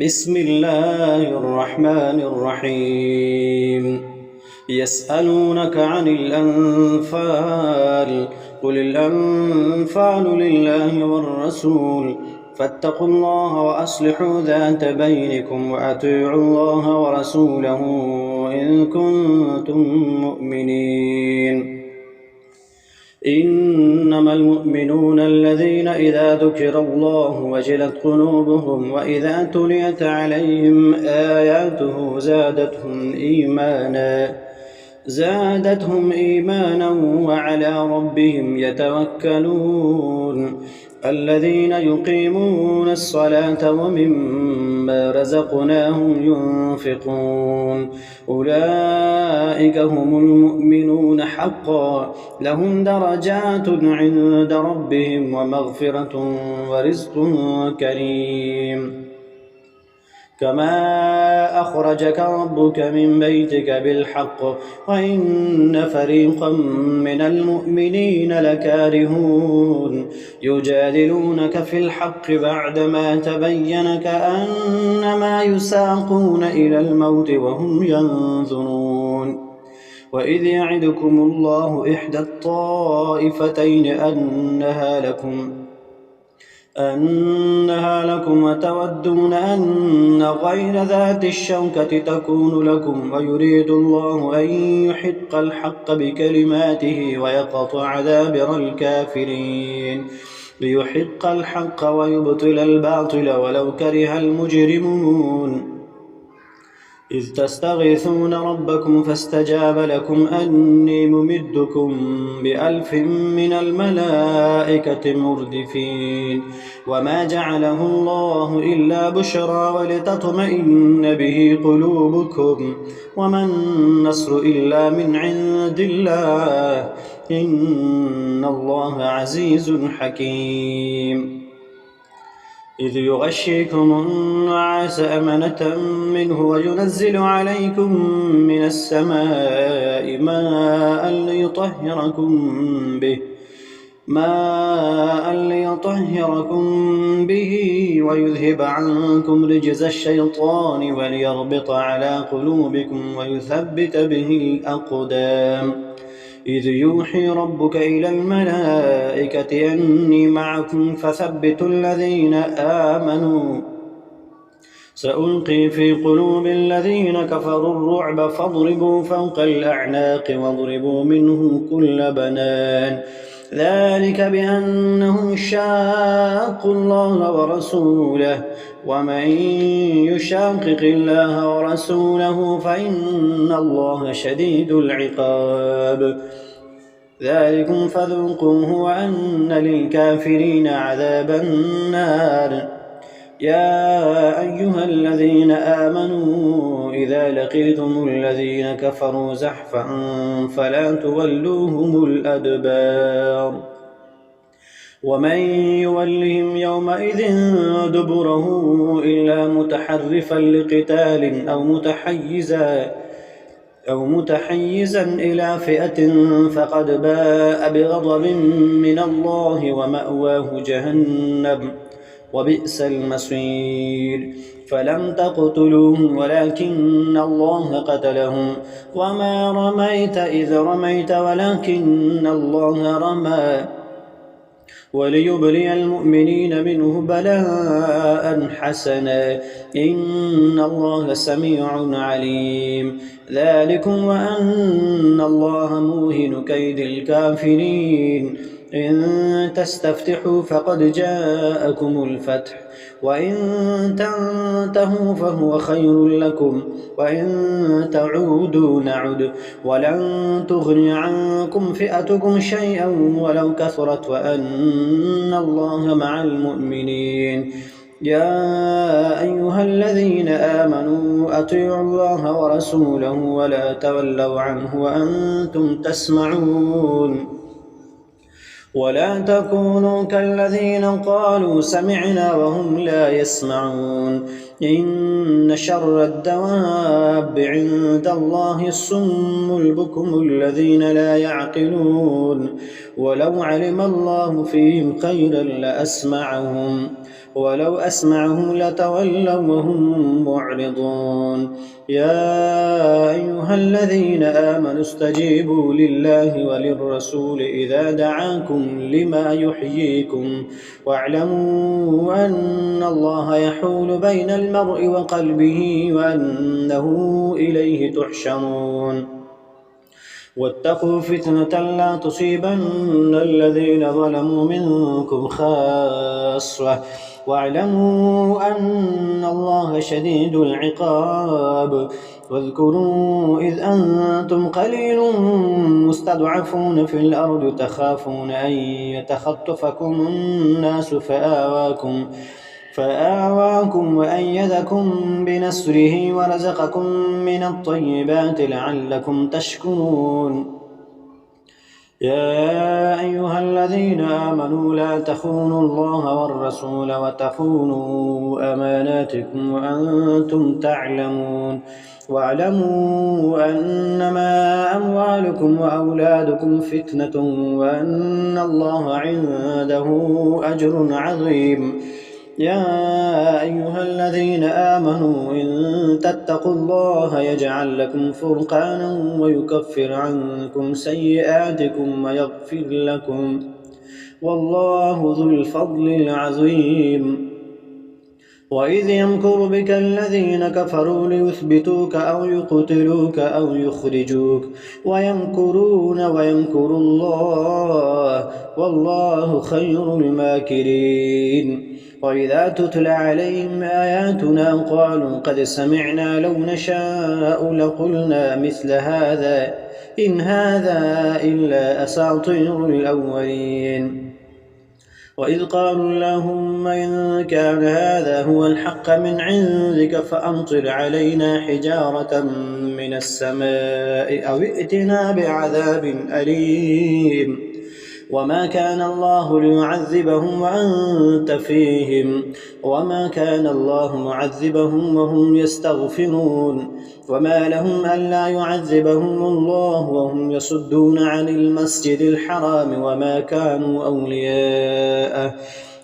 بسم الله الرحمن الرحيم يسألونك عن الأنفال قل الأنفال لله والرسول فاتقوا الله وأصلحوا ذات بينكم وأطيعوا الله ورسوله إن كنتم مؤمنين إنما المؤمنون الذين إذا ذكر الله وجلت قلوبهم وإذا تليت عليهم آياته زادتهم إيمانا وعلى ربهم يتوكلون الذين يقيمون الصلاة ومما رزقناهم ينفقون أولئك هم المؤمنون حقا لهم درجات عند ربهم ومغفرة ورزق كريم كما أخرجك ربك من بيتك بالحق وإن فريقا من المؤمنين لكارهون يجادلونك في الحق بعدما تبين كأنما يساقون إلى الموت وهم ينظرون وإذ يعدكم الله إحدى الطائفتين أنها لكم وتودون أن غير ذات الشوكة تكون لكم ويريد الله أن يحق الحق بكلماته ويقطع دابر الكافرين ليحق الحق ويبطل الباطل ولو كره المجرمون إذ تستغيثون ربكم فاستجاب لكم أني ممدكم ب1000 من الملائكة مردفين وما جعله الله إلا بشرى ولتطمئن به قلوبكم وما النصر إلا من عند الله إن الله عزيز حكيم إذ يغشيكم النعاس أمنة منه وينزل عليكم من السماء ماء ليطهركم به ويذهب عنكم رجز الشيطان وليربط على قلوبكم ويثبت به الأقدام إذ يوحي ربك إلى الملائكة أني معكم فثبتوا الذين آمنوا سألقي في قلوب الذين كفروا الرعب فاضربوا فوق الأعناق واضربوا منهم كل بنان ذلك بأنهم شاقوا الله ورسوله ومن يشاقق الله ورسوله فإن الله شديد العقاب ذلكم فذوقوه وأن للكافرين عذاب النار يا أيها الذين آمنوا إذا لقيتم الذين كفروا زحفا فلا تولوهم الأدبار ومن يولهم يومئذ دبره إلا متحرفا لقتال أو متحيزا إلى فئة فقد باء بغضب من الله ومأواه جهنم وبئس المصير فلم تقتلوهم ولكن الله قتلهم وما رميت إذ رميت ولكن الله رمى وليبلي المؤمنين منه بلاء حسنا إن الله سميع عليم ذلكم وأن الله موهن كيد الكافرين إن تستفتحوا فقد جاءكم الفتح وإن تنتهوا فهو خير لكم وإن تعودوا نعد ولن تغني عنكم فئتكم شيئا ولو كثرت وأن الله مع المؤمنين يا أيها الذين آمنوا أطيعوا الله ورسوله ولا تولوا عنه وأنتم تسمعون ولا تكونوا كالذين قالوا سمعنا وهم لا يسمعون إن شر الدواب عند الله الصم البكم الذين لا يعقلون ولو علم الله فيهم خيرا لأسمعهم ولو أسمعهم لتولوا وهم معرضون. يا أيها الذين آمنوا استجيبوا لله وللرسول إذا دعاكم لما يحييكم واعلموا أن الله يحول بين المرء وقلبه وأنه إليه تحشرون. واتقوا فتنة لا تصيبن الذين ظلموا منكم خاصة واعلموا أن الله شديد العقاب. واذكروا إذ أنتم قليل مستضعفون في الأرض تخافون أن يتخطفكم الناس فآواكم وأيدكم بنصره ورزقكم من الطيبات لعلكم تشكرون. يا أيها الذين آمنوا لا تخونوا الله والرسول وتخونوا أماناتكم وأنتم تعلمون. واعلموا أنما أموالكم وأولادكم فتنة وأن الله عنده أجر عظيم. يا أيها الذين آمنوا إن تتقوا الله يجعل لكم فرقانا ويكفر عنكم سيئاتكم ويغفر لكم والله ذو الفضل العظيم. وإذ يمكر بك الذين كفروا ليثبتوك أو يقتلوك أو يخرجوك ويمكرون ويمكر الله والله خير الماكرين. وإذا تتلى عليهم آياتنا قالوا قد سمعنا لو نشاء لقلنا مثل هذا إن هذا إلا أساطير الأولين. وإذ قالوا اللهم إن كان هذا هو الحق من عندك فأمطر علينا حجارة من السماء أو ائتنا بعذاب أليم. وما كان الله ليعذبهم وأنت فيهم وما كان الله معذبهم وهم يستغفرون. وما لهم ألا يعذبهم الله وهم يصدون عن المسجد الحرام وما كانوا أولياءه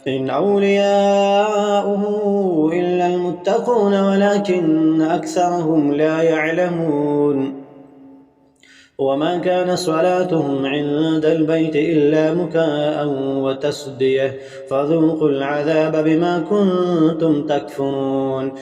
إن أولياؤه إلا المتقون ولكن أكثرهم لا يعلمون. وما كان صلاتهم عند البيت إلا مكاء وتصدية فذوقوا العذاب بما كنتم تكفرون.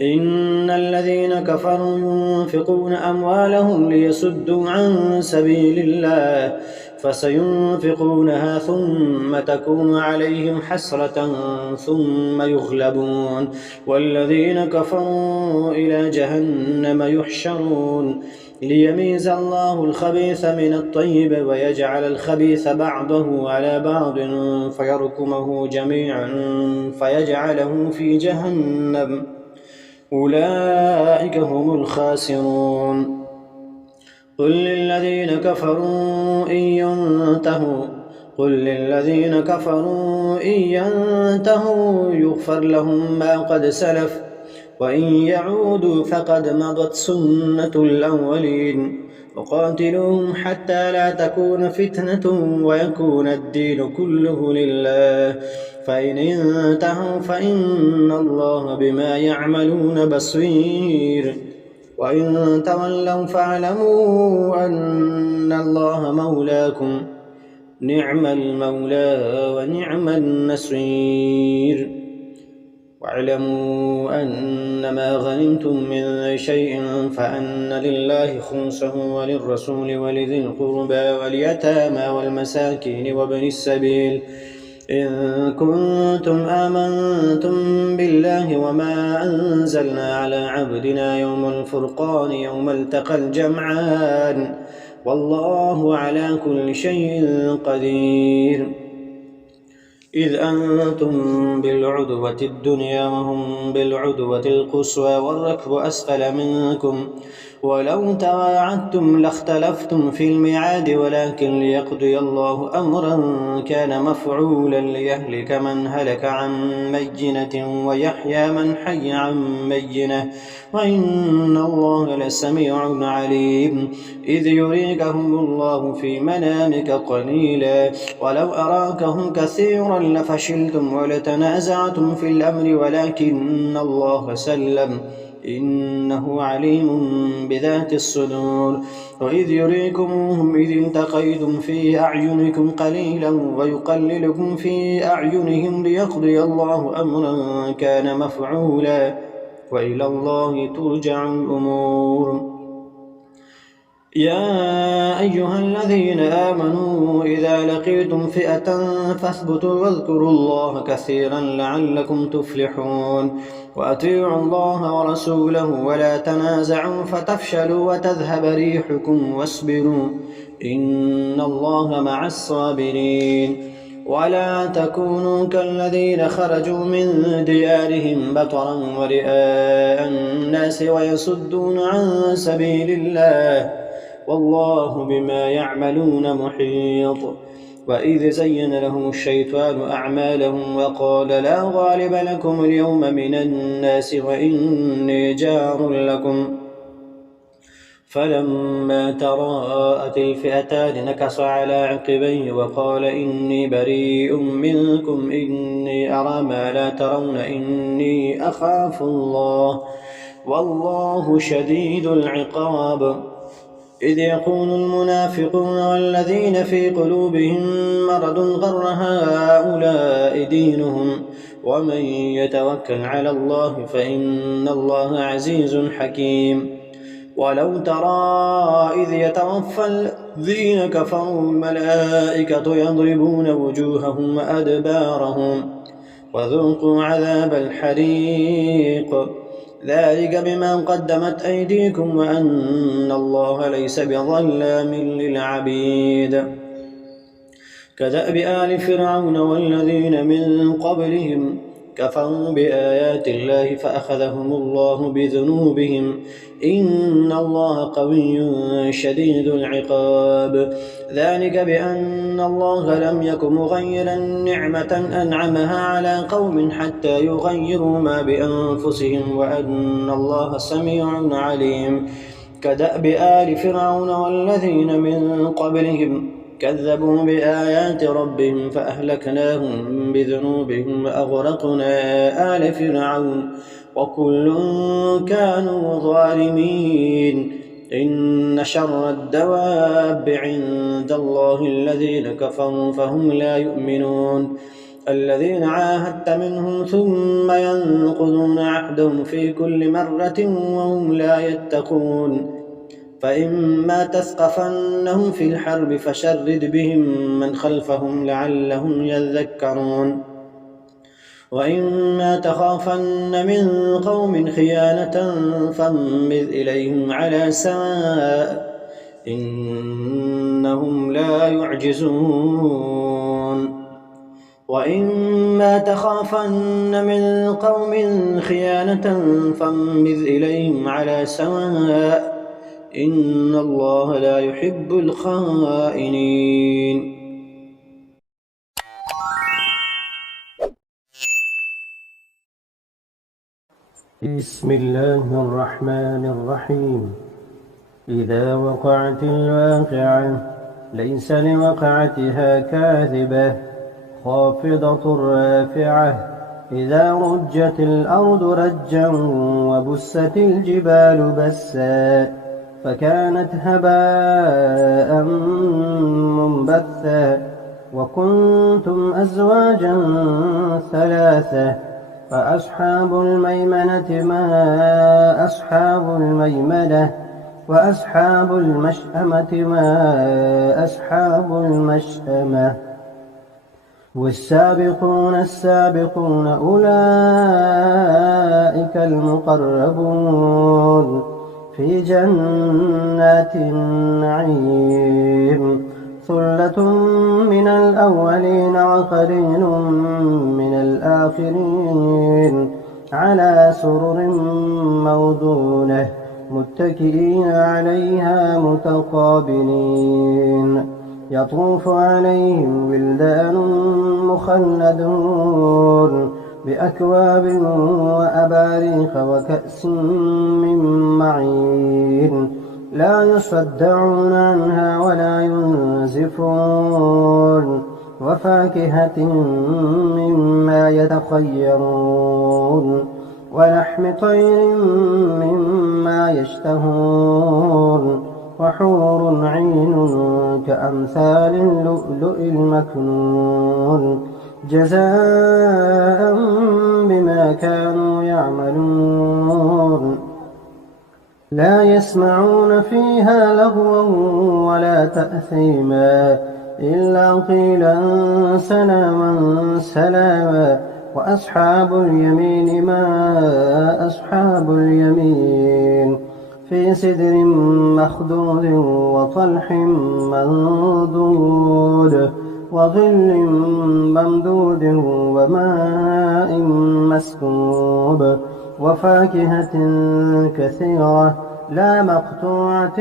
إن الذين كفروا ينفقون أموالهم ليصدوا عن سبيل الله فسينفقونها ثم تكون عليهم حسرة ثم يغلبون والذين كفروا إلى جهنم يحشرون. ليميز الله الخبيث من الطيب ويجعل الخبيث بعضه على بعض فيركمه جميعا فيجعله في جهنم أولئك هم الخاسرون. قل للذين كفروا إن ينتهوا يغفر لهم ما قد سلف وإن يعودوا فقد مضت سنة الأولين. وقاتلوهم حتى لا تكون فتنة ويكون الدين كله لله فإن انتهوا فإن الله بما يعملون بصير. وإن تولوا فاعلموا أن الله مولاكم نعم المولى ونعم النصير. واعلموا أنما غنمتم من شيء فأن لله خمسه وللرسول ولذي القربى واليتامى والمساكين وابن السبيل إن كنتم آمنتم بالله وما أنزلنا على عبدنا يوم الفرقان يوم التقى الجمعان والله على كل شيء قدير. إذ أنتم بالعدوة الدنيا وهم بالعدوة القصوى والركب أسفل منكم ولو تواعدتم لاختلفتم في الميعاد ولكن ليقضي الله أمرا كان مفعولا ليهلك من هلك عن بينة ويحيى من حي عن بينة وإن الله لسميع عليم. إذ يريكهم الله في منامك قليلا ولو أراكهم كثيرا لفشلتم ولتنازعتم في الأمر ولكن الله سلم إنه عليم بذات الصدور. وإذ يريكموهم إذ التقيتم في أعينكم قليلا ويقللكم في أعينهم ليقضي الله أمرا كان مفعولا وإلى الله ترجع الأمور. يا أيها الذين آمنوا إذا لقيتم فئة فاثبتوا واذكروا الله كثيرا لعلكم تفلحون. وأطيعوا الله ورسوله ولا تنازعوا فتفشلوا وتذهب ريحكم واصبروا إن الله مع الصابرين. ولا تكونوا كالذين خرجوا من ديارهم بطرا ورئاء الناس ويصدون عن سبيل الله والله بما يعملون محيط. وإذ زين لهم الشيطان أعمالهم وقال لا غالب لكم اليوم من الناس وإني جار لكم فلما تراءت الفئتان نكص على عقبيه وقال إني بريء منكم إني أرى ما لا ترون إني أخاف الله والله شديد العقاب. إذ يقول المنافقون والذين في قلوبهم مرض غر هؤلاء دينهم ومن يتوكل على الله فإن الله عزيز حكيم. ولو ترى إذ يتوفى الذين كفروا الملائكة يضربون وجوههم وأدبارهم وذوقوا عذاب الحريق ذلك بما قدمت أيديكم وأن الله ليس بظلام للعبيد. كدأب آل فرعون والذين من قبلهم كفروا بآيات الله فأخذهم الله بذنوبهم إن الله قوي شديد العقاب. ذلك بأن الله لم يك مغيرا نعمة أنعمها على قوم حتى يغيروا ما بأنفسهم وأن الله سميع عليم. كدأب آل فرعون والذين من قبلهم كذبوا بآيات ربهم فأهلكناهم بذنوبهم وأغرقنا آل فرعون وكل كانوا ظالمين. إن شر الدواب عند الله الذين كفروا فهم لا يؤمنون. الذين عاهدت منهم ثم ينقضون عهدهم في كل مرة وهم لا يتقون. فإما تثقفنهم في الحرب فشرد بهم من خلفهم لعلهم يذكرون. وإما تخافن من قوم خيانة فانبذ إليهم على سواء إنهم لا يعجزون. وإما تخافن من قوم خيانة فانبذ إليهم على سواء إن الله لا يحب الخائنين. بسم الله الرحمن الرحيم. إذا وقعت الواقعة ليس لوقعتها كاذبة خافضة رافعة إذا رجت الأرض رجا وبست الجبال بسا فكانت هباء منبثا وكنتم أزواجا ثلاثة فأصحاب الميمنة ما أصحاب الميمنة وأصحاب المشأمة ما أصحاب المشأمة والسابقون السابقون أولئك المقربون في جنات النعيم ثلة من الأولين وقليل من الآخرين على سرر موضونة متكئين عليها متقابلين يطوف عليهم ولدان مخلدون بأكواب وأباريق وكأس من معين لا يصدعون عنها ولا ينزفون وفاكهة مما يتخيرون ولحم طير مما يشتهون وحور عين كأمثال اللؤلؤ المكنون جزاء بما كانوا يعملون لا يسمعون فيها لغوا ولا تأثيما إلا قيلا سلاما سلاما وأصحاب اليمين ما أصحاب اليمين في سدر مخضود وطلح منضود وظل ممدود وماء مسكوب وفاكهة كثيرة لا مقطوعة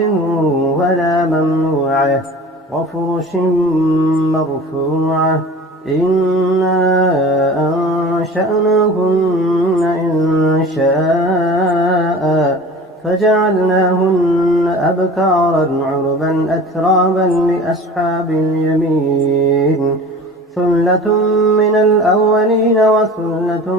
ولا ممنوعة وفرش مرفوعة إنا أنشأناهن إن شاء فجعلناهن أبكارا عربا أترابا لأصحاب اليمين ثلة من الأولين وثلة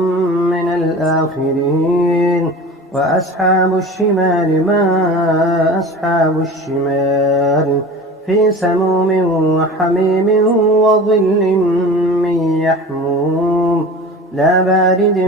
من الآخرين وأصحاب الشمال ما أصحاب الشمال في سموم وحميم وظل من يحموم لا بارد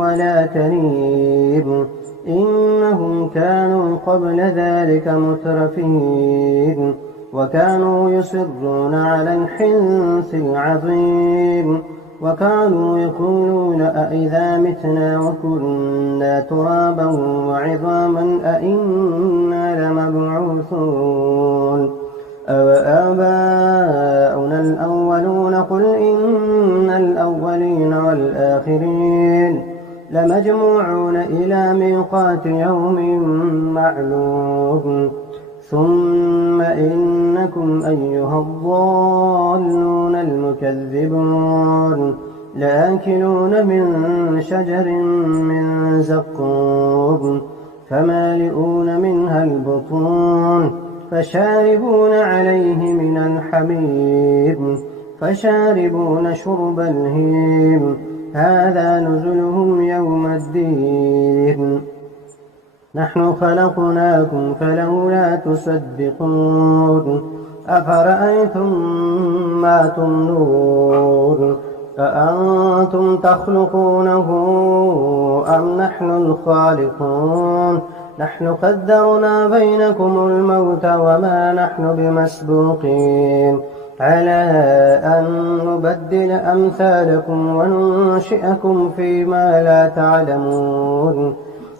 ولا كريم إنهم كانوا قبل ذلك مترفين وكانوا يصرون على الحنث العظيم وكانوا يقولون أئذا متنا وكنا ترابا وعظاما أئنا لمبعوثون أو آباؤنا الأولون قل إن الأولين والآخرين لمجموعون إلى ميقات يوم معلوم ثم إنكم أيها الضالون المكذبون لآكلون من شجر من زقوم فمالئون منها البطون فشاربون عليه من الحميم فشاربون شرب الهيم هذا نزلهم يوم الدين نحن خلقناكم فلولا تصدقون أفرأيتم ما تمنون أأنتم تخلقونه أم نحن الخالقون نحن قدرنا بينكم الموت وما نحن بمسبوقين على أن نبدل أمثالكم وننشئكم فيما لا تعلمون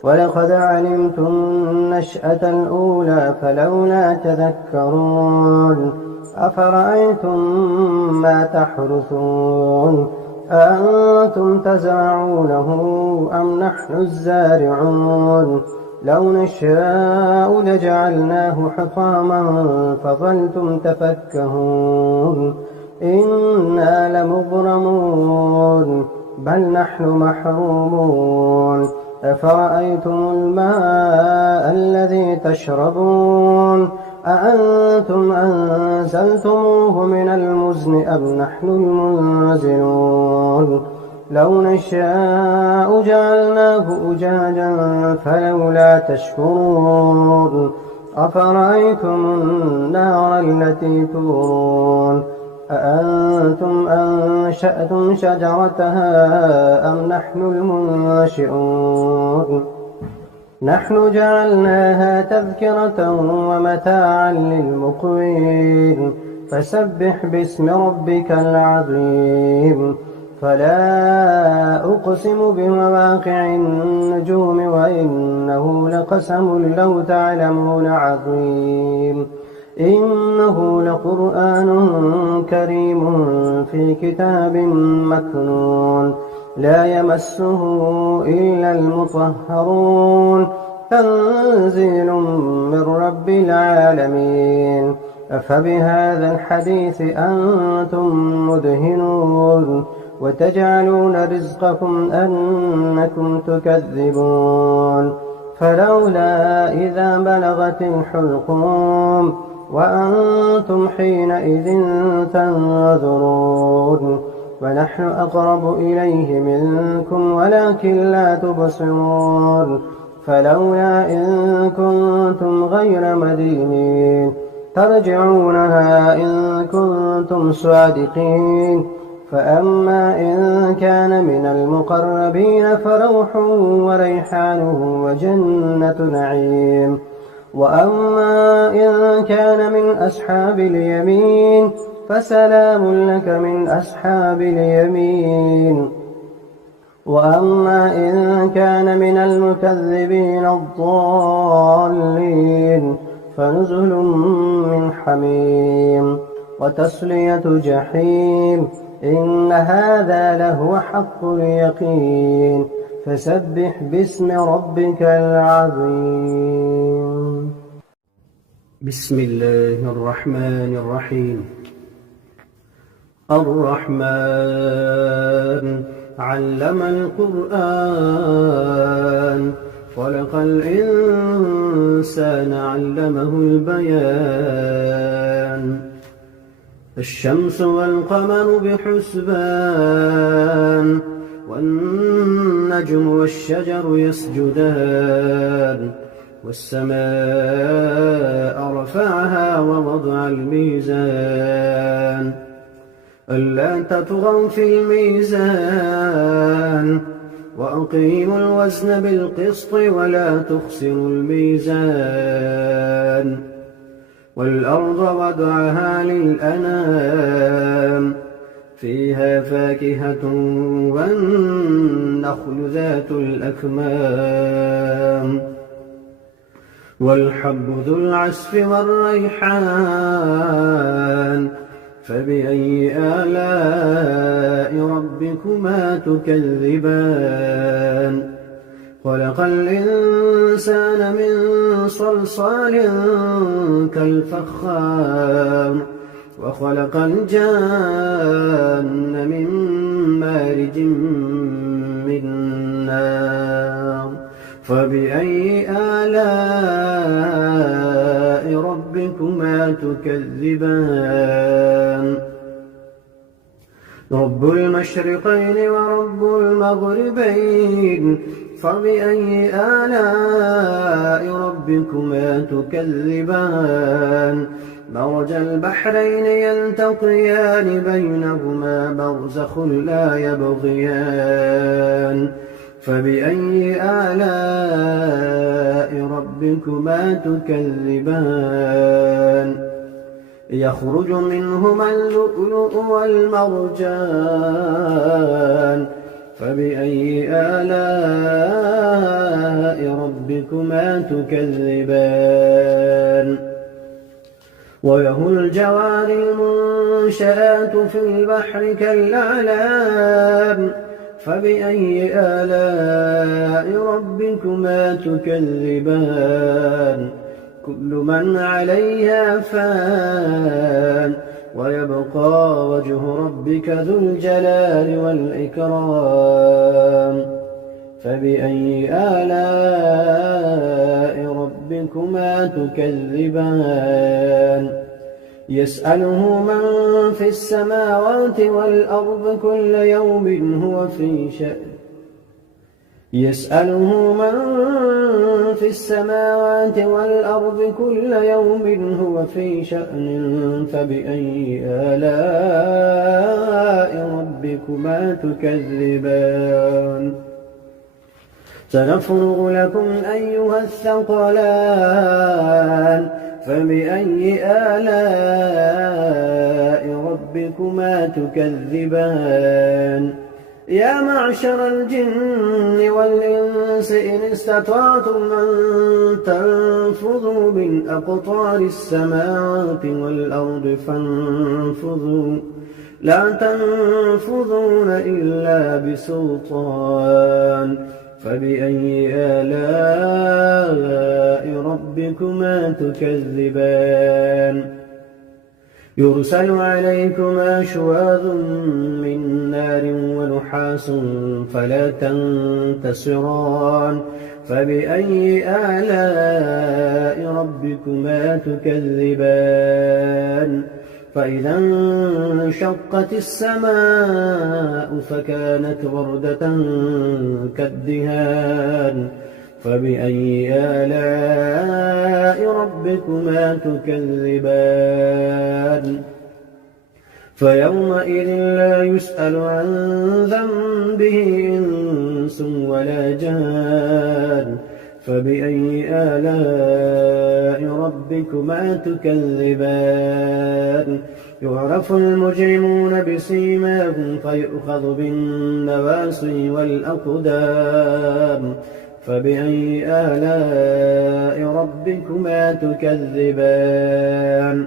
ولقد علمتم النشأة الأولى فلولا تذكرون أفرأيتم ما تحرثون أأنتم تزرعونه أم نحن الزارعون لو نشاء لجعلناه حطاما فظلتم تفكهون إنا لمغرمون بل نحن محرومون أفرأيتم الماء الذي تشربون أأنتم أنزلتموه من المزن أم نحن المنزلون لو نشاء جعلناه أجاجا فلولا تشكرون أفرأيتم النار التي تورون أأنتم أنشأتم شجرتها أم نحن المنشئون نحن جعلناها تذكرة ومتاعا للمقوين فسبح باسم ربك العظيم فلا أقسم بمواقع النجوم وإنه لقسم لو تعلمون عظيم إنه لقرآن كريم في كتاب مكنون لا يمسه إلا المطهرون تنزيل من رب العالمين أفبهذا الحديث أنتم مدهنون وتجعلون رزقكم أنكم تكذبون فلولا إذا بلغت الحلقوم وأنتم حينئذ تنظرون ونحن أقرب إليه منكم ولكن لا تبصرون فلولا إن كنتم غير مدينين ترجعونها إن كنتم صادقين فأما إن كان من المقربين فروح وريحان وجنة نعيم وأما إن كان من أصحاب اليمين فسلام لك من أصحاب اليمين وأما إن كان من المكذبين الضالين فنزل من حميم وتصلية جحيم إن هذا لهو حق اليقين فسبح باسم ربك العظيم. بسم الله الرحمن الرحيم. الرحمن علم القرآن خلق الإنسان علمه البيان الشمس والقمر بحسبان والنجم والشجر يسجدان والسماء رفعها ووضع الميزان ألا تطغوا في الميزان وأقيموا الوزن بالقسط ولا تخسروا الميزان والأرض وضعها للأنام فيها فاكهة والنخل ذات الأكمام والحب ذو العصف والريحان فبأي آلاء ربكما تكذبان خلق الإنسان من صلصال كالفخار وخلق الجان من مارج من نار فبأي آلاء ربكما تكذبان رب المشرقين ورب المغربين فبأي آلاء ربكما تكذبان مرج البحرين يلتقيان بينهما برزخ لا يبغيان فبأي آلاء ربكما تكذبان يخرج منهما اللؤلؤ والمرجان فبأي آلاء ربكما تكذبان وله الجوار المنشآت في البحر كالأعلام فبأي آلاء ربكما تكذبان كل من عليها فان ويبقى وجه ربك ذو الجلال والإكرام فبأي آلاء ربكما تكذبان يسأله من في السماوات والأرض كل يوم هو في شأن يسأله من في السماوات والأرض كل يوم هو في شأن فبأي آلاء ربكما تكذبان سنفرغ لكم أيها الثقلان فبأي آلاء ربكما تكذبان يا معشر الجن والإنس إن استطعتم أن تنفذوا من أقطار السماوات والأرض فانفذوا لا تنفذون إلا بسلطان فبأي آلاء ربكما تكذبان يرسل عليكما شواظ من نار ونحاس فلا تنتصران فبأي آلاء ربكما تكذبان فإذا انشقت السماء فكانت وردة كالدهان فبأي آلاء ربكما تكذبان فيومئذ لا يسأل عن ذنبه إنس ولا جان فبأي آلاء ربكما تكذبان يعرف المجرمون بسيماهم فيؤخذ بالنواصي والأقدام فبأي آلاء ربكما تكذبان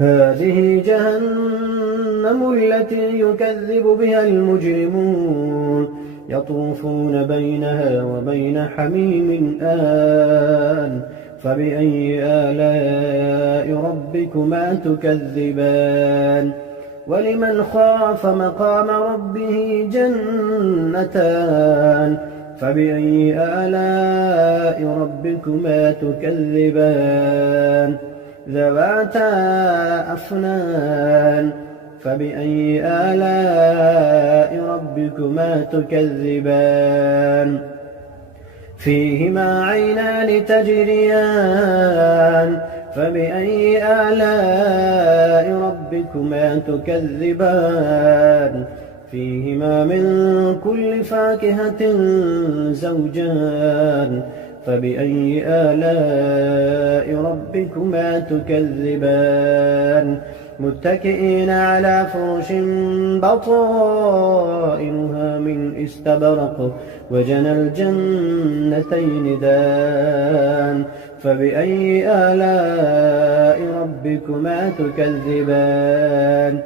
هذه جهنم التي يكذب بها المجرمون يطوفون بينها وبين حميم آن فبأي آلاء ربكما تكذبان ولمن خاف مقام ربه جنتان فبأي آلاء ربكما تكذبان ذواتا أفنان فبأي آلاء ربكما تكذبان فيهما عينان تجريان فبأي آلاء ربكما تكذبان فيهما من كل فاكهة زوجان فبأي آلاء ربكما تكذبان متكئين على فرش بطائنها من استبرق وجنى الجنتين دان فبأي آلاء ربكما تكذبان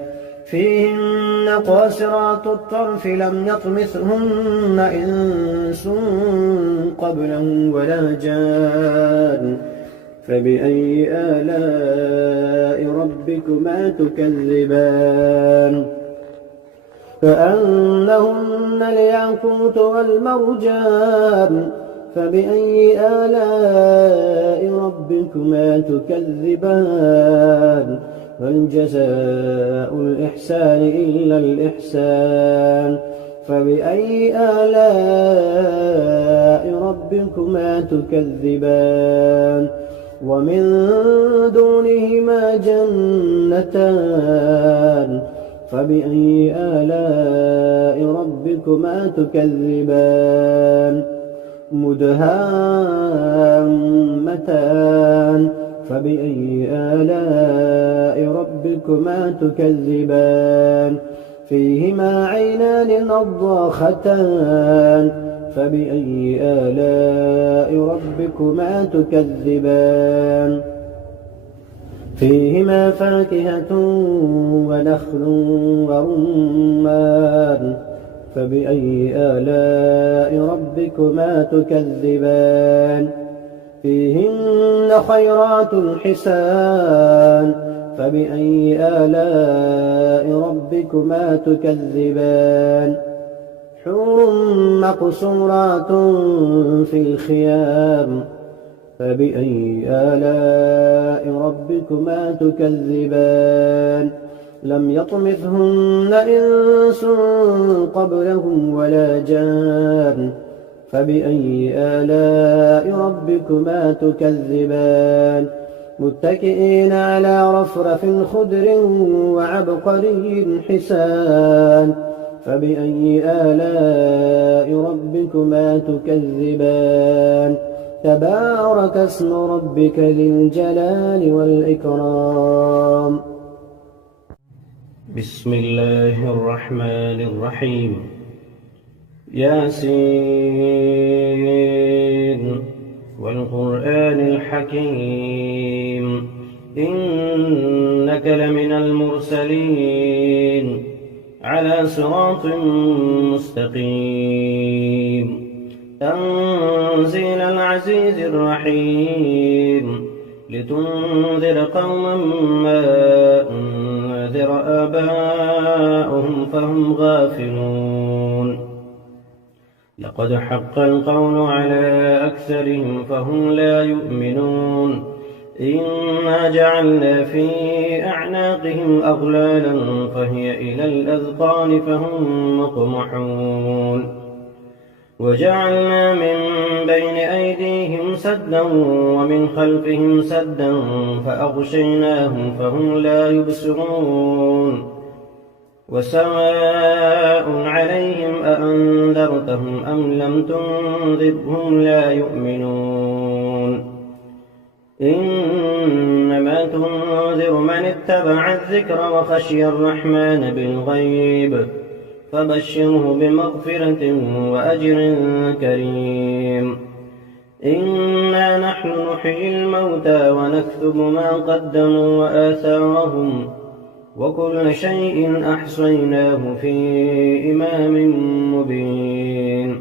فيهن قاصرات الطرف لم يطمثهن إنس قبلهم ولا جان فبأي آلاء ربكما تكذبان كأنهن الياقوت والمرجان فبأي آلاء ربكما تكذبان هل جزاء الإحسان إلا الإحسان فبأي آلاء ربكما تكذبان ومن دونهما جنتان فبأي آلاء ربكما تكذبان مدهامتان فبأي آلاء ربكما تكذبان فيهما عينان نضاختان فبأي آلاء ربكما تكذبان فيهما فاكهة ونخل ورمان فبأي آلاء ربكما تكذبان فيهن خيرات حسان فبأي آلاء ربكما تكذبان حور مقصورات في الخيام فبأي آلاء ربكما تكذبان لم يطمثهن إنس قبلهم ولا جان فبأي آلاء ربكما تكذبان متكئين على رفرف خضر وعبقري حسان فبأي آلاء ربكما تكذبان تبارك اسم ربك ذي الجلال والإكرام بسم الله الرحمن الرحيم ياسين والقرآن الحكيم إنك لمن المرسلين على صراط مستقيم تنزيل العزيز الرحيم لتنذر قوما ما أنذر آباؤهم فهم غافلون لقد حق القول على أكثرهم فهم لا يؤمنون إنا جعلنا في أعناقهم أغلالا فهي إلى الأذقان فهم مقمحون وجعلنا من بين أيديهم سدا ومن خلفهم سدا فأغشيناهم فهم لا يبصرون وسواء عليهم أأنذرتهم أم لم تنذرهم لا يؤمنون إنما تنذر من اتبع الذكر وخشي الرحمن بالغيب فبشره بمغفرة وأجر كريم إنا نحن نحيي الموتى ونكتب ما قدموا وآثارهم وكل شيء أحصيناه في إمام مبين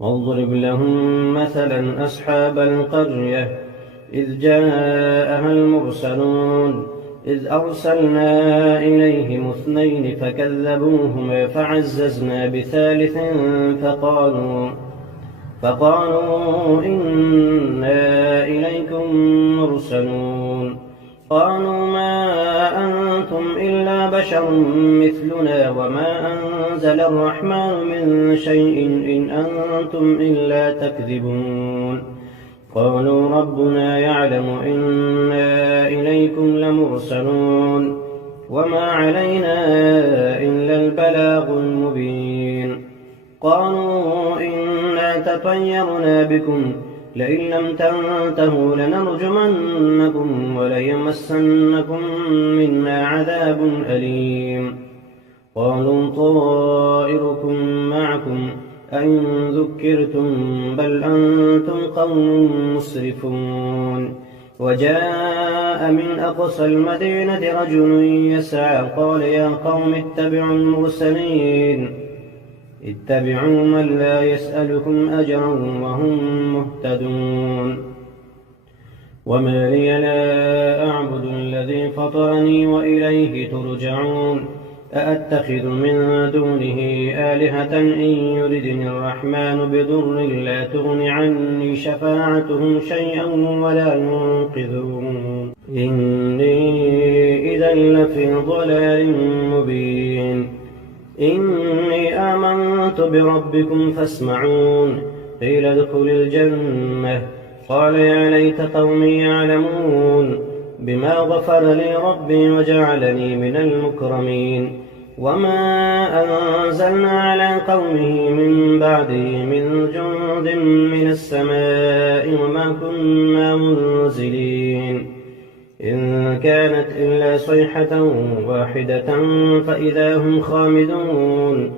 واضرب لهم مثلا أصحاب القرية إذ جاءها المرسلون إذ أرسلنا إليهم 2 فكذبوهما فعززنا بثالث فقالوا إنا إليكم مرسلون قالوا ما أنتم إلا بشر مثلنا وما أنزل الرحمن من شيء إن أنتم إلا تكذبون قالوا ربنا يعلم إنا إليكم لمرسلون وما علينا إلا البلاغ المبين قالوا إنا تطيرنا بكم لئن لم تنتهوا لنرجمنكم وليمسنكم منا عذاب أليم قالوا طائركم معكم أئن ذكرتم بل أنتم قوم مسرفون وجاء من أقصى المدينة رجل يسعى قال يا قوم اتبعوا المرسلين اتبعوا من لا يسألكم أجرا وهم مهتدون وما لي لا أعبد الذي فطرني وإليه ترجعون أأتخذ من دونه آلهة إن يردني الرحمن بضر لا تغن عني شفاعتهم شيئا ولا ينقذون إني إذا لفي ضلال مبين إني آمنت بربكم فاسمعون قيل ادخل الجنة قال يا ليت قومي يعلمون بما غفر لي ربي وجعلني من المكرمين وما أنزلنا على قومه من بعده من جند من السماء وما كنا منزلين إن كانت إلا صيحة واحدة فإذا هم خامدون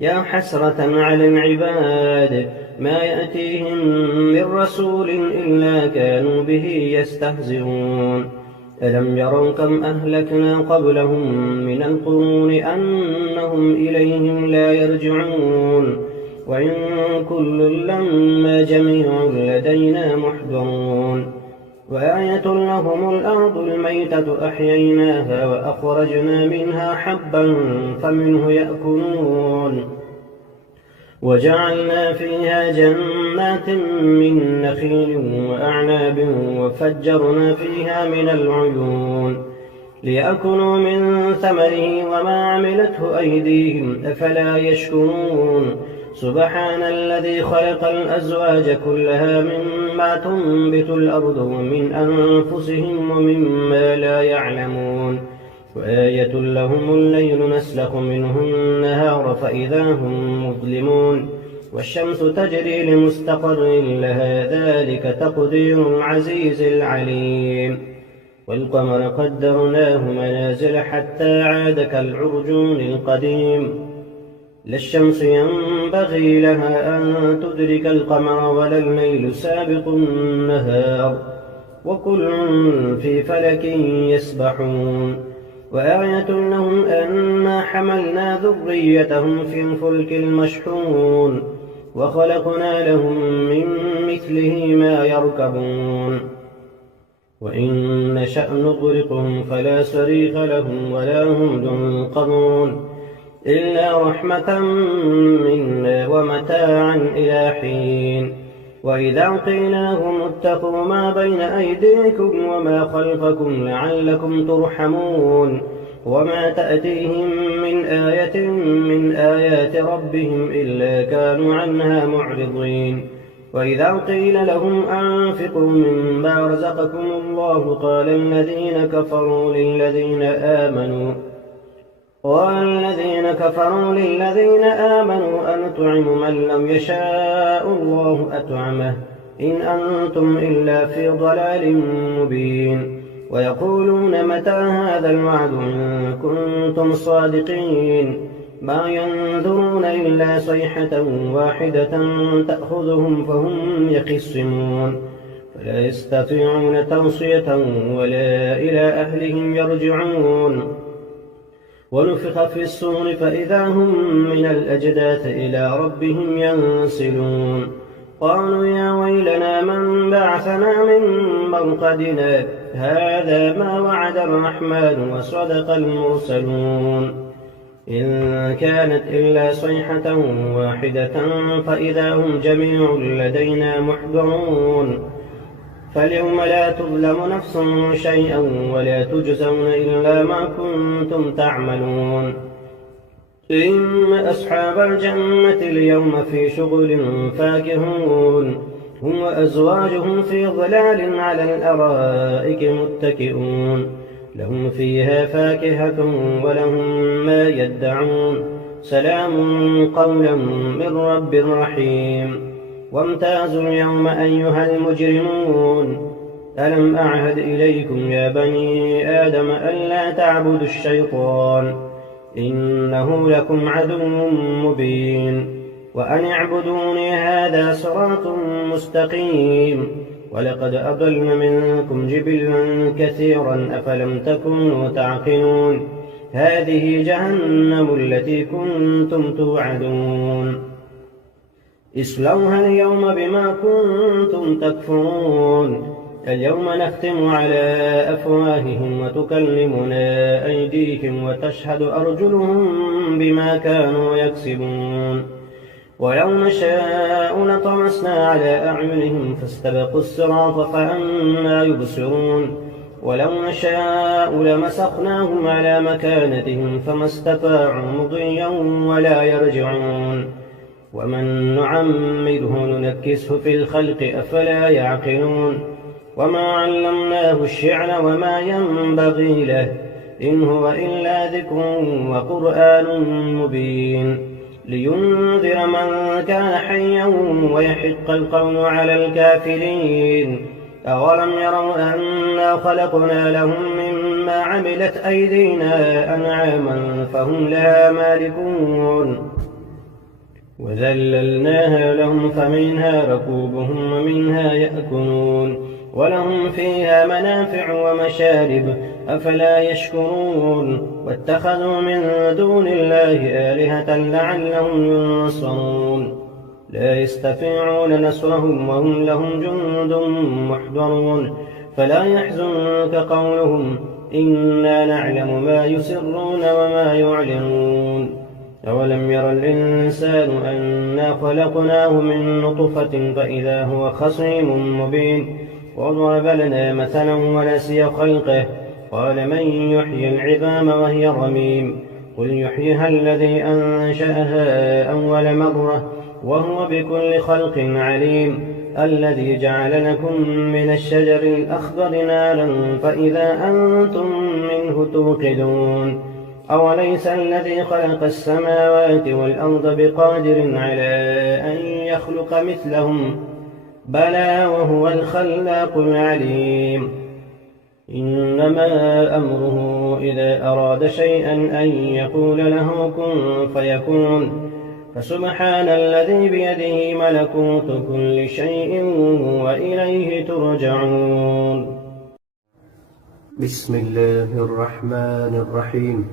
يا حسرة على العباد ما يأتيهم من رسول إلا كانوا به يستهزئون ألم يروا كم أهلكنا قبلهم من القرون أنهم إليهم لا يرجعون وإن كل لما جميع لدينا محضرون وآية لهم الأرض الميتة أحييناها وأخرجنا منها حبا فمنه يأكلون وجعلنا فيها جنات من نخيل وأعناب وفجرنا فيها من العيون ليأكلوا من ثمره وما عملته أيديهم أفلا يشكرون سبحان الذي خلق الأزواج كلها مما تنبت الأرض ومن أنفسهم ومما لا يعلمون وآية لهم الليل نسلخ منه النهار فإذا هم مظلمون والشمس تجري لمستقر لها ذلك تقدير العزيز العليم والقمر قدرناه منازل حتى عاد كالعرجون القديم لا الشمس ينبغي لها أن تدرك القمر ولا الليل سابق النهار وكل في فلك يسبحون وآية لهم أنا حملنا ذريتهم في الفلك المشحون وخلقنا لهم من مثله ما يركبون وإن نشأ نغرقهم فلا صريخ لهم ولا هم ينقذون إلا رحمة منا ومتاعا إلى حين. وإذا قيل لهم اتقوا ما بين أيديكم وما خلفكم لعلكم ترحمون وما تأتيهم من آية من آيات ربهم إلا كانوا عنها معرضين. وإذا قيل لهم أنفقوا مما رزقكم الله قال الذين كفروا للذين آمنوا أنطعم من لم يشاء الله أطعمه إن أنتم إلا في ضلال مبين. ويقولون متى هذا الوعد إن كنتم صادقين ما ينظرون إلا صيحة واحدة تأخذهم فهم يخصمون فلا يستطيعون توصية ولا إلى أهلهم يرجعون. ونفخ في الصور فإذا هم من الأجداث إلى ربهم ينسلون. قالوا يا ويلنا من بعثنا من مرقدنا هذا ما وعد الرحمن وصدق المرسلون. إن كانت إلا صيحة واحدة فإذا هم جميع لدينا محضرون. فاليوم لا تظلم نفس شيئا ولا تجزون إلا ما كنتم تعملون. إن أصحاب الجنة اليوم في شغل فاكهون هم وأزواجهم في ظلال على الأرائك متكئون لهم فيها فاكهة ولهم ما يدعون سلام قولا من رب رحيم. وامتازوا اليوم أيها المجرمون ألم أعهد إليكم يا بني آدم ألا تعبدوا الشيطان إنه لكم عدو مبين وأن اعبدوني هذا صراط مستقيم. ولقد أضل منكم جبلا كثيرا أفلم تكونوا تعقلون هذه جهنم التي كنتم توعدون اصلوها اليوم بما كنتم تكفرون. اليوم نختم على أفواههم وتكلمنا أيديهم وتشهد أرجلهم بما كانوا يكسبون. ولو نشاء لطمسنا على أعينهم فاستبقوا الصراط فأنى يبصرون. ولو نشاء لمسخناهم على مكانتهم فما استطاعوا مضيا ولا يرجعون. ومن نعمره ننكسه في الخلق أفلا يعقلون. وما علمناه الشعر وما ينبغي له إن هو إلا ذكر وقرآن مبين لينذر من كان حيا ويحق القول على الكافرين. أولم يروا أنا خلقنا لهم مما عملت أيدينا أنعاما فهم لها مالكون وذللناها لهم فمنها ركوبهم ومنها يأكلون ولهم فيها منافع ومشارب أفلا يشكرون. واتخذوا من دون الله آلهة لعلهم ينصرون لا يستطيعون نصرهم وهم لهم جند محضرون. فلا يحزنك قولهم إنا نعلم ما يسرون وما يعلنون. أولم ير الإنسان أنا خلقناه من نطفة فإذا هو خصيم مبين. وضرب لنا مثلا ونسي خلقه قال من يحيي العظام وهي رميم قل يحييها الذي أنشأها أول مرة وهو بكل خلق عليم. الذي جعل لكم من الشجر الأخضر نارا فإذا أنتم منه توقدون. أوليس الذي خلق السماوات والأرض بقادر على أن يخلق مثلهم بلى وهو الخلاق العليم. إنما أمره إذا أراد شيئا أن يقول له كن فيكون. فسبحان الذي بيده ملكوت كل شيء وإليه ترجعون. بسم الله الرحمن الرحيم.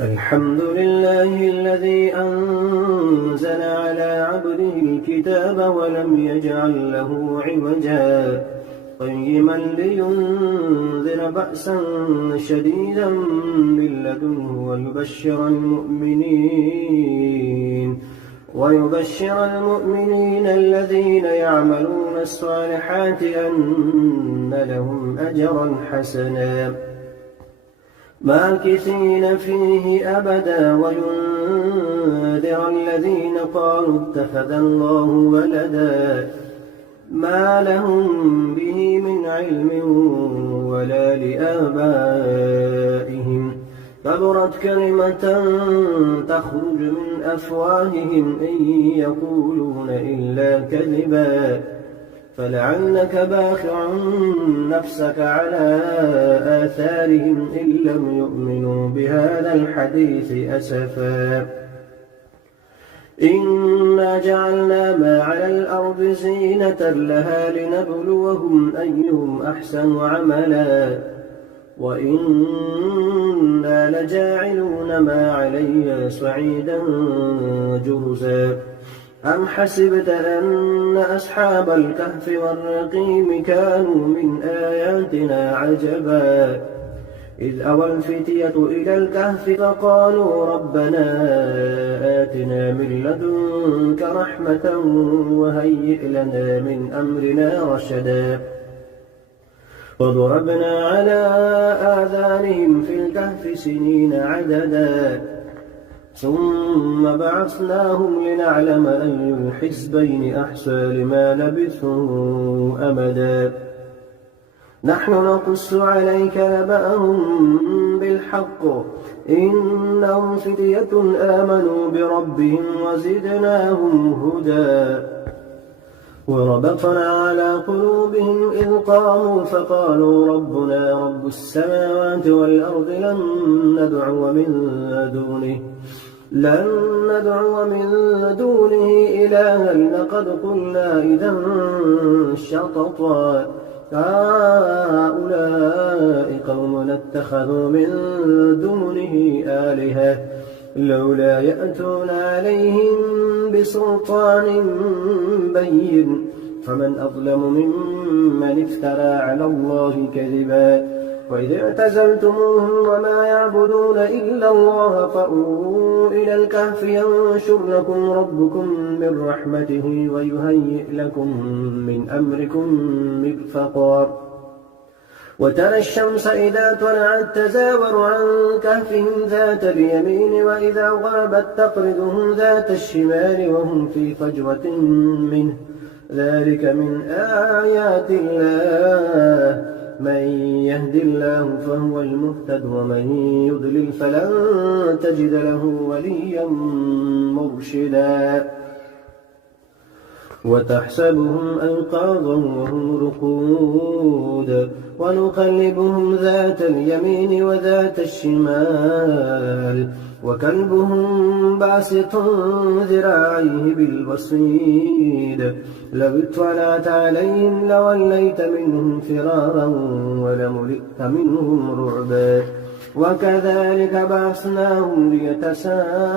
الحمد لله الذي أنزل على عبده الكتاب ولم يجعل له عوجا قيما لينذر بأسا شديدا من لدنه ويبشر المؤمنين الذين يعملون الصالحات أن لهم أجرا حسنا ماكثين فيه أبدا وينذر الذين قالوا اتخذ الله ولدا ما لهم به من علم ولا لآبائهم كبرت كلمة تخرج من أفواههم إن يقولون إلا كذبا فلعلك باخع نفسك على آثارهم إن لم يؤمنوا بهذا الحديث أسفا إنا جعلنا ما على الأرض زينة لها لنبلوهم أيهم أحسن عملا وإنا لجاعلون ما عليها صعيدا جرزا أم حسبت أن أصحاب الكهف والرقيم كانوا من آياتنا عجبا إذ أوى الفتية إلى الكهف فقالوا ربنا آتنا من لدنك رحمة وهيئ لنا من أمرنا رشدا وضربنا على آذانهم في الكهف سنين عددا ثم بعثناهم لنعلم أي الحزبين أحصى لما لبثوا أمدا نحن نقص عليك نبأهم بالحق إنهم فتية آمنوا بربهم وزدناهم هدى وربطنا على قلوبهم إذ قاموا فقالوا ربنا رب السماوات والأرض لن ندعو من دونه إلها لقد قلنا إذا شططا هؤلاء قوم اتخذوا من دونه آلهة لولا يأتون عليهم بسلطان بين فمن أظلم ممن افترى على الله كذبا وإذ اعتزلتموهم وما يعبدون إلا الله فأووا إلى الكهف ينشر لكم ربكم من رحمته ويهيئ لكم من أمركم مرفقا وترى الشمس إذا طلعت تزاور عن كهفهم ذات اليمين وإذا غابت تقرضهم ذات الشمال وهم في فجوة منه ذلك من آيات الله من يهد الله فهو المهتد ومن يضلل فلن تجد له وليا مرشدا وتحسبهم أيقاظا وهم رقود ونقلبهم ذات اليمين وذات الشمال وكلبهم باسط ذراعيه بالوصيد لو اطلعت عليهم لوليت منهم فرارا ولملئت منهم رعبا وكذلك بعثناهم ليتساءلوا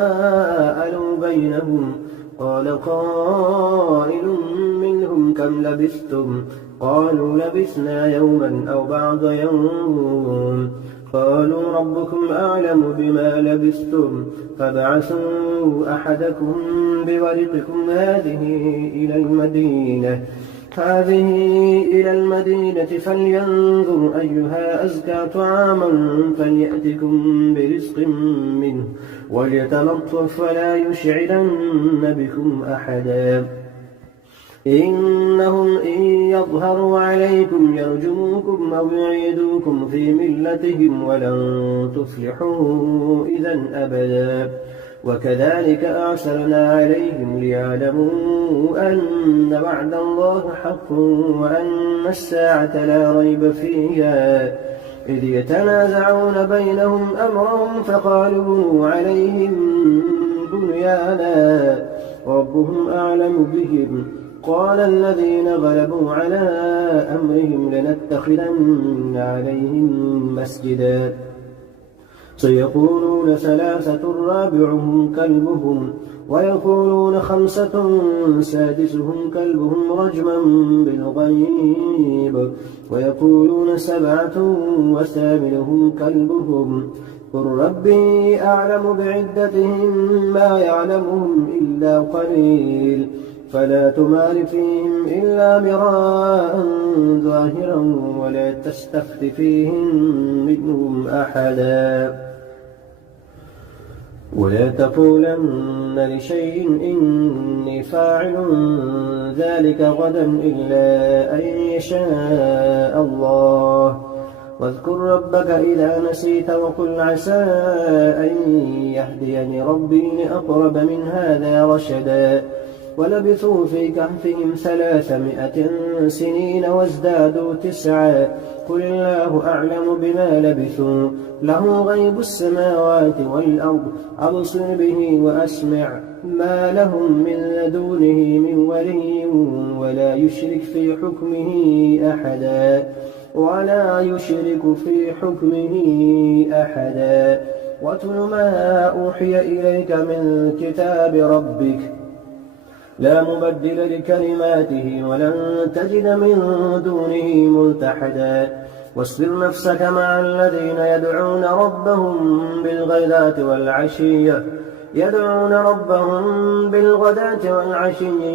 بينهم قال قائل منهم كم لبثتم قالوا لبثنا يوما أو بعض يوم قالوا ربكم أعلم بما لبثتم فابعثوا أحدكم بورقكم هذه إلى المدينة فلينظر أيها أزكى طعاما فليأتكم برزق منه وليتلطف ولا يشعرن بكم أحدا إنهم إن يظهروا عليكم يرجموكم أو يعيدوكم في ملتهم ولن تفلحوا إذا أبدا وكذلك أعثرنا عليهم ليعلموا أن وعد الله حق وأن الساعة لا ريب فيها إذ يتنازعون بينهم أمرهم فقالوا بنوا عليهم بنيانا ربهم أعلم بهم قال الذين غلبوا على أمرهم لنتخذن عليهم مسجدا سيقولون ثلاثة رابعهم كلبهم ويقولون خمسة سادسهم كلبهم رجما بالغيب ويقولون سبعة وثامنهم كلبهم قل ربي أعلم بعدتهم ما يعلمهم إلا قليل فلا تمار فيهم إلا مراء ظاهرا ولا تستفت فيهم منهم أحدا ولا تقولن لشيء إني فاعل ذلك غدا إلا أن يشاء الله واذكر ربك إذا نسيت وقل عسى أن يهديني ربي لأقرب من هذا رشدا ولبثوا في كهفهم 300 سنين وازدادوا 9 قل الله أعلم بما لبثوا له غيب السماوات والأرض أبصر به وأسمع ما لهم من لدونه من ولي ولا يشرك في حكمه أحدا واتل ما أوحي إليك من كتاب ربك لا مبدل لكلماته ولن تجد من دونه ملتحدا واصبر نفسك مع الذين يدعون ربهم بالغداة والعشي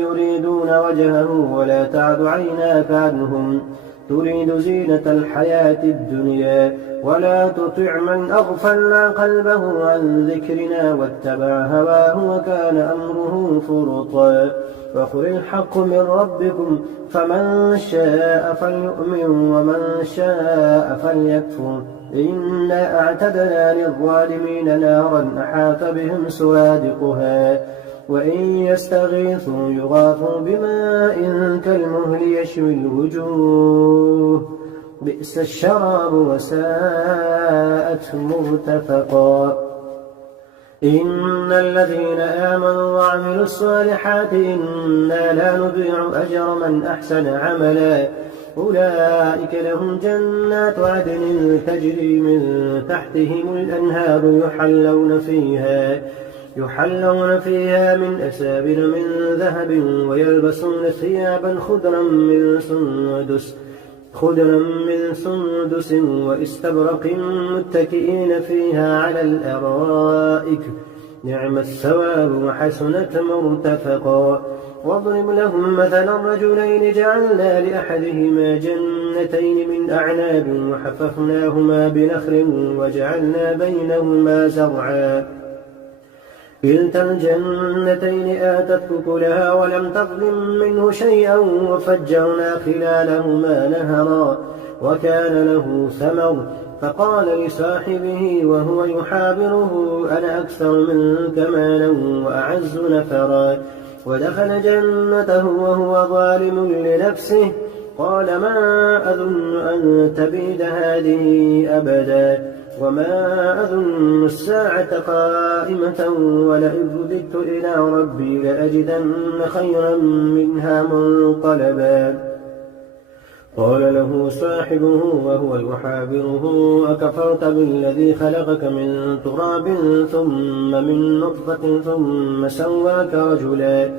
يريدون وجهه ولا تعد عيناك عنهم تريد زينة الحياة الدنيا ولا تطع من أغفلنا قلبه عن ذكرنا واتبع هواه وكان أمره فرطا وقل الحق من ربكم فمن شاء فليؤمن ومن شاء فليكفر إنا أعتدنا للظالمين نارا أحاط بهم سرادقها وإن يستغيثوا يغاثوا بماء كالمهل يشوي الوجوه بئس الشراب وساءت مرتفقا إن الذين آمنوا وعملوا الصالحات إنا لا نضيع أجر من أحسن عملا أولئك لهم جنات عدن تجري من تحتهم الأنهار يحلون فيها من أسابر من ذهب ويلبسون ثيابا خضرا من سندس واستبرق متكئين فيها على الأرائك نعم الثواب وحسنت مرتفقا واضرب لهم مثلا رجلين جعلنا لأحدهما جنتين من أعناب وحففناهما بنخل وجعلنا بينهما زرعا كلتا الجنتين آتت أكلها ولم تظلم منه شيئا وفجرنا خلالهما نهرا وكان له ثمر فقال لصاحبه وهو يحاوره أنا أكثر منك مالا وأعز نفرا ودخل جنته وهو ظالم لنفسه قال ما أظن أن تبيد هذه أبدا وما أظن الساعة قائمة ولئن رددت إلى ربي لأجدن خيرا منها منقلبا قال له صاحبه وهو يحاوره أكفرت بالذي خلقك من تراب ثم من نطفة ثم سواك رجلا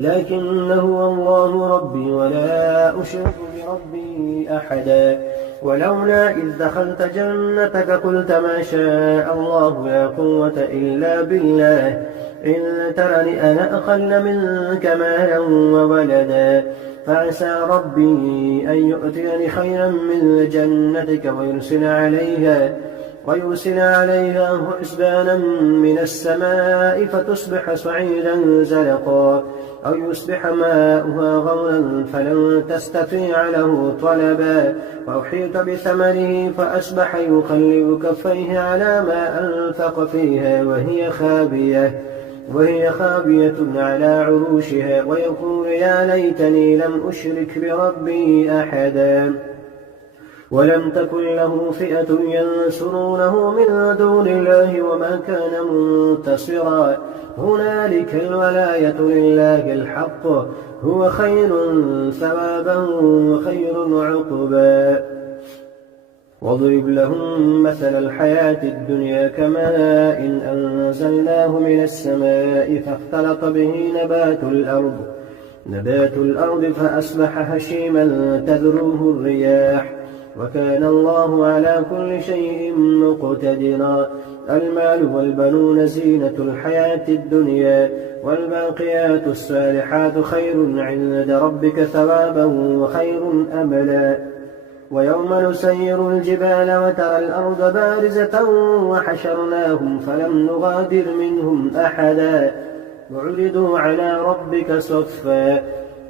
لكن هو الله ربي ولا أشرك بربي أحدا ولولا إذ دخلت جنتك قلت ما شاء الله لا قوة إلا بالله إن ترني أنا أقل منك مالا وولدا فعسى ربي أن يؤتيني خيرا من جنتك ويرسل عليها حسبانا من السماء فتصبح صعيدا زلقا أو يصبح ماؤها غورا فلن تستطيع له طلبا وأحيط بثمره فأصبح يقلب كفيه على ما أنفق فيها وهي خابية على عروشها ويقول يا ليتني لم أشرك بربي أحدا ولم تكن له فئة ينصرونه من دون الله وما كان منتصرا هنالك الولاية لله الحق هو خير ثوابا وخير عقبا واضرب لهم مثل الحياة الدنيا كماء إن أنزلناه من السماء فاختلط به نبات الأرض فأصبح هشيما تذروه الرياح وكان الله على كل شيء مقتدرا. المال والبنون زينة الحياة الدنيا والباقيات الصالحات خير عند ربك ثوابا وخير أملا. ويوم نسير الجبال وترى الأرض بارزة وحشرناهم فلم نغادر منهم أحدا وعرضوا على ربك صفا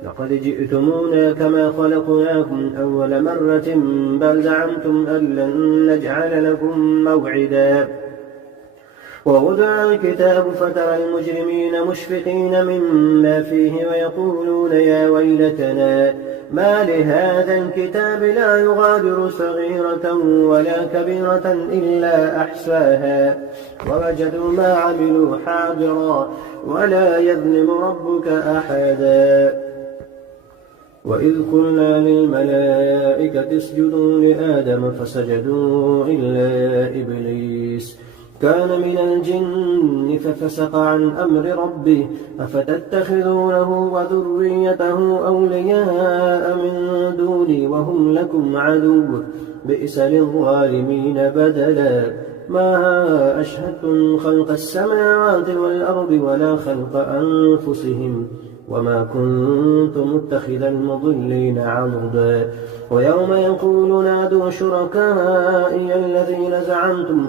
لقد جئتمونا كما خلقناكم أول مرة بل زعمتم أن لن نجعل لكم موعدا. ووضع الكتاب فترى المجرمين مشفقين مما فيه ويقولون يا ويلتنا ما لهذا الكتاب لا يغادر صغيرة ولا كبيرة إلا أحصاها ووجدوا ما عملوا حاضرا ولا يظلم ربك أحدا. وإذ قلنا للملائكة اسجدوا لآدم فسجدوا إلا إبليس كان من الجن ففسق عن أمر ربه أفتتخذونه وذريته أولياء من دوني وهم لكم عدو بئس للظالمين بدلا. ما أشهدتم خلق السماوات والأرض ولا خلق أنفسهم وما كنت متخذ المضلين عضدا. ويوم يقول نادوا شركائي الذين زعمتم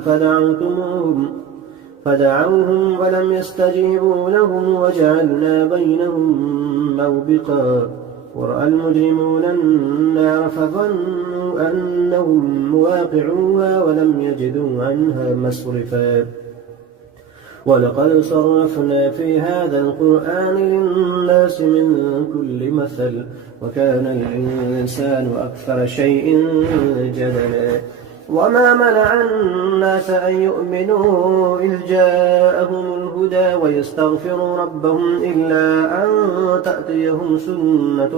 فدعوهم ولم يستجيبوا لهم وجعلنا بينهم موبقا. ورأى المجرمون النار فظنوا أنهم مواقعوها ولم يجدوا عنها مصرفا. ولقد صرفنا في هذا القرآن للناس من كل مثل وكان الإنسان أكثر شيء جدلا. وما منع الناس أن يؤمنوا إذ جاءهم الهدى ويستغفروا ربهم إلا أن تأتيهم سنة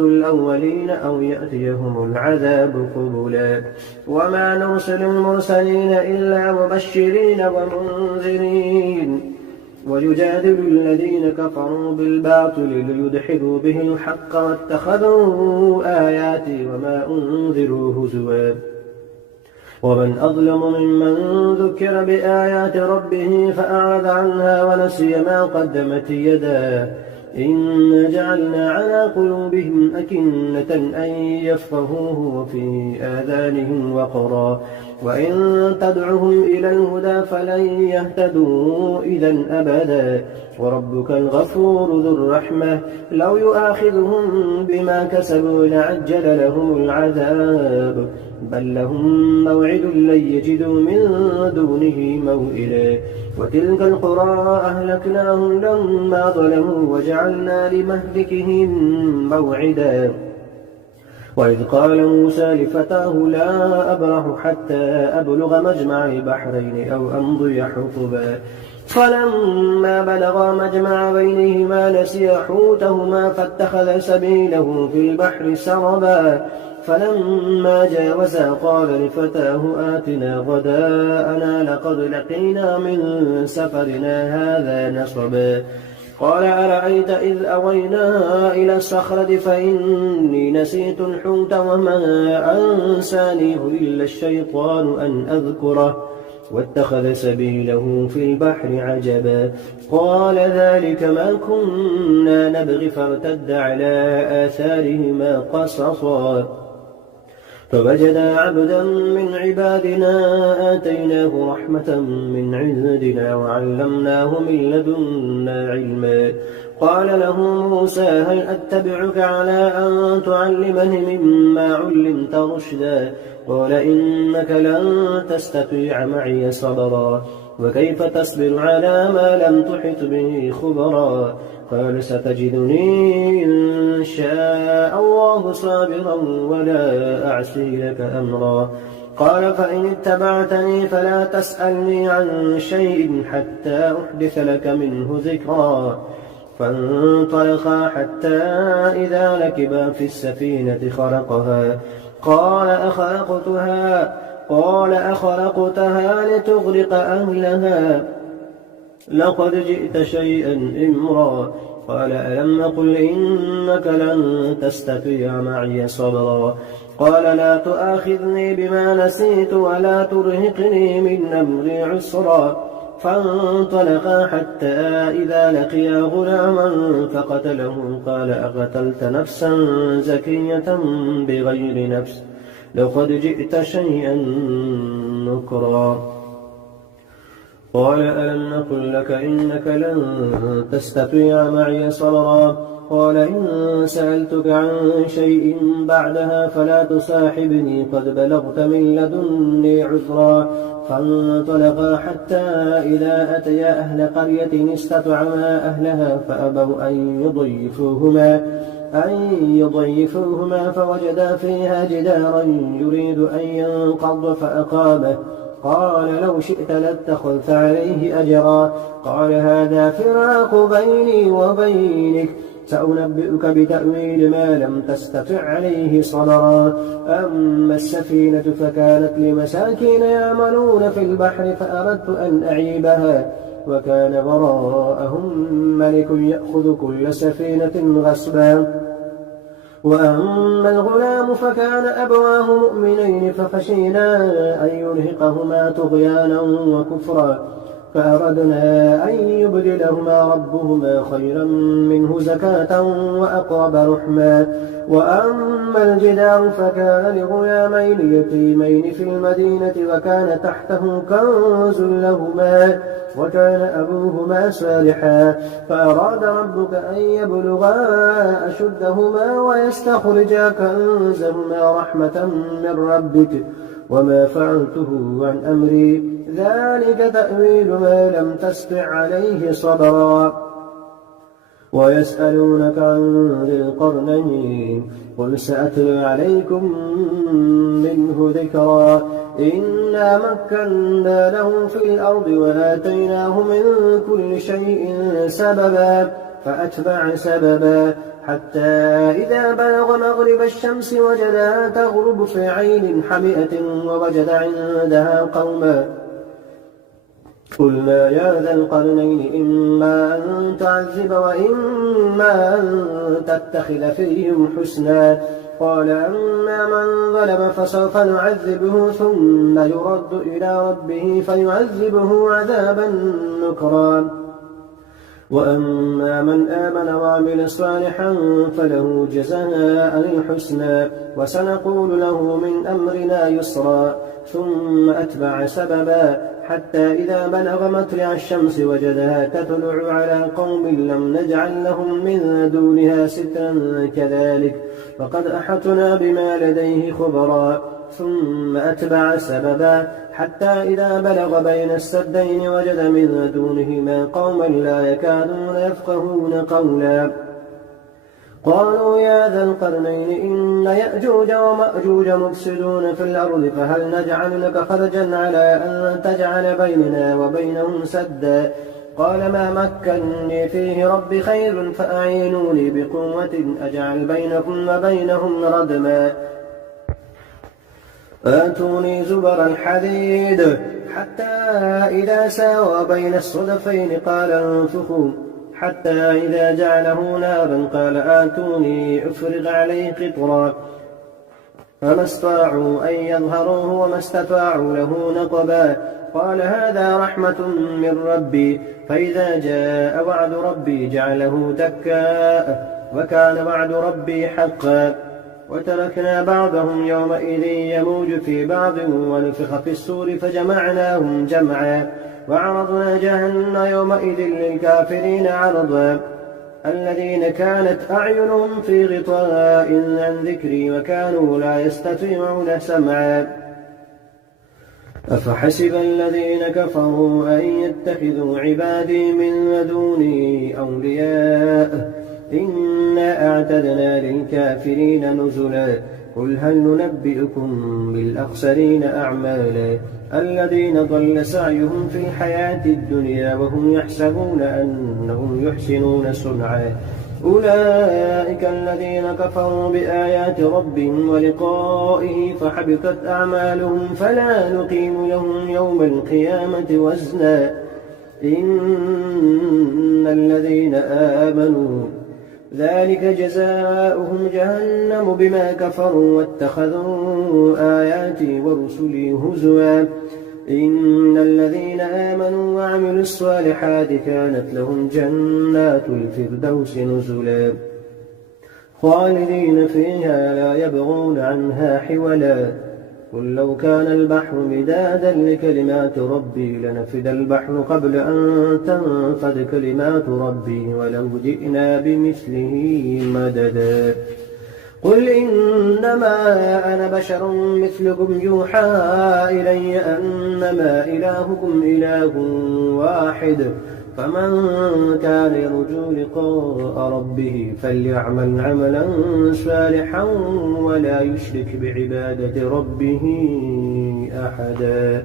الأولين أو يأتيهم العذاب قبلا. وما نرسل المرسلين إلا مبشرين ومنذرين ويجادل الذين كفروا بالباطل ليدحضوا به الحق واتخذوا آياتي وما أنذروا هزوا. ومن أظلم ممن ذكر بآيات ربه فأعرض عنها ونسي ما قدمت يداه إنا جعلنا على قلوبهم أكنة أن يفقهوه وفي آذانهم وقرا وإن تدعهم إلى الهدى فلن يهتدوا إذا أبدا. وربك الغفور ذو الرحمة لو يؤاخذهم بما كسبوا لعجل لهم العذاب بل لهم موعد لن يجدوا من دونه موئلا. وتلك القرى أهلكناهم لما ظلموا وجعلنا لمهلكهم موعدا. وإذ قال موسى لفتاه لا أبرح حتى أبلغ مجمع البحرين أو أمضي حقبا فلما بلغا مجمع بينهما نسيا حوتهما فاتخذ سبيله في البحر سربا فلما جاوزا قال لفتاه آتنا غداءنا لقد لقينا من سفرنا هذا نصبا قال أرأيت إذ أوينا إلى الصخرة فإني نسيت الحوت وما أنسانيه إلا الشيطان أن أذكره واتخذ سبيله في البحر عجبا قال ذلك ما كنا نبغي فارتد على آثارهما قصصا فوجدا عبدا من عبادنا آتيناه رحمة من عندنا وعلمناه من لدنا علما قال له موسى هل أتبعك على أن تعلمني مما علمت رشدا قال إنك لن تستطيع معي صبرا وكيف تصبر على ما لم تحط به خبرا قال ستجدني إن شاء الله صابرا ولا أعصي لك أمرا قال فإن اتبعتني فلا تسألني عن شيء حتى أحدث لك منه ذكرا فانطلقا حتى إذا ركبا في السفينة خرقها قال أخلقتها لتغرق أهلها لقد جئت شيئا إمرا. قال ألم أقل إنك لن تستطيع معي صبرا. قال لا تؤاخذني بما نسيت ولا ترهقني من أمري عسرا. فانطلقا حتى إذا لقيا غلاما فقتله. قال أقتلت نفسا زكية بغير نفس لقد جئت شيئا نكرا. قال ألم نقل لك إنك لن تستطيع معي صبرا. قال إن سألتك عن شيء بعدها فلا تصاحبني قد بلغت من لدني عذرا. فانطلقا حتى إذا أتيا أهل قرية استطعما أهلها فأبوا أن يضيفوهما فوجدا فيها جدارا يريد أن ينقض فأقامه. قال لو شئت لاتخذت عليه أجرا. قال هذا فراق بيني وبينك سأنبئك بتأويل ما لم تستطع عليه صبرا. أما السفينة فكانت لمساكين يعملون في البحر فأردت أن أعيبها وكان وراءهم ملك يأخذ كل سفينة غصبا. وأما الغلام فكان أبواه مؤمنين فخشينا أن يرهقهما طغيانا وكفرا فأردنا أن يبدلهما ربهما خيرا منه زكاة وأقرب رحما. وأما الجدار فكان لغلامين يتيمين في المدينة وكان تحته كنز لهما وكان أبوهما صالحا فأراد ربك أن يبلغا أشدهما ويستخرجا كنزهما رحمة من ربك وما فعلته عن أمري ذلك تأويل ما لم تستطع عليه صبرا. ويسألونك عن ذي القرنين قل سأتلو عليكم منه ذكرا. إنا مكنا له في الأرض وآتيناه من كل شيء سببا فأتبع سببا حتى إذا بلغ مغرب الشمس وجدها تغرب في عين حمئة ووجد عندها قوما. قلنا يا ذا القرنين إما أن تعذب وإما أن تتخذ فيهم حسنا. قال أما من ظلم فسوف نعذبه ثم يرد إلى ربه فيعذبه عذابا نكرا. وأما من آمن وعمل صالحا فله جزاء الحسنى وسنقول له من أمرنا يسرا. ثم أتبع سببا حتى إذا بلغ مطلع الشمس وجدها تطلع على قوم لم نجعل لهم من دونها سترا كذلك فقد أحطنا بما لديه خبرا. ثم أتبع سببا حتى إذا بلغ بين السدين وجد من دونهما قوما لا يكادون يفقهون قولا. قالوا يا ذا القرنين إن يأجوج ومأجوج مفسدون في الأرض فهل نجعل لك خرجا على أن تجعل بيننا وبينهم سدا. قال ما مكنني فيه ربي خير فأعينوني بقوة أجعل بينكم وبينهم ردما. آتوني زبر الحديد حتى إذا ساوى بين الصدفين قال انفخوا حتى إذا جعله نارا قال آتوني أفرغ عليه قطرا. فما استطاعوا أن يظهروه وما استطاعوا له نقبا. قال هذا رحمة من ربي فإذا جاء وعد ربي جعله دكا وكان وعد ربي حقا. وتركنا بعضهم يومئذ يموج في بعض ونفخ في السور فجمعناهم جمعا وعرضنا جهنم يومئذ للكافرين عرضا. الذين كانت أعينهم في غطاء عن ذكري وكانوا لا يستطيعون سمعا. أفحسب الذين كفروا أن يتخذوا عبادي من دوني أولياء إنا أعتدنا للكافرين نزلا. قل هل ننبئكم بالأخسرين أعمالا الذين ضل سعيهم في الحياة الدنيا وهم يحسبون أنهم يحسنون صنعا أولئك الذين كفروا بآيات ربهم ولقائه فحبطت أعمالهم فلا نقيم لهم يوم القيامة وزنا إن الذين آمنوا ذلك جزاؤهم جهنم بما كفروا واتخذوا آياتي ورسلي هزوا إن الذين آمنوا وعملوا الصالحات كانت لهم جنات الفردوس نزلا خالدين فيها لا يبغون عنها حولا قل لو كان البحر مدادا لكلمات ربي لنفد البحر قبل أن تنفد كلمات ربي ولو جئنا بمثله مددا قل إنما أنا بشر مثلكم يوحى إلي أنما إلهكم إله واحد فمن كان يرجو لقاء ربه فليعمل عملا صالحا ولا يشرك بعبادة ربه أحدا.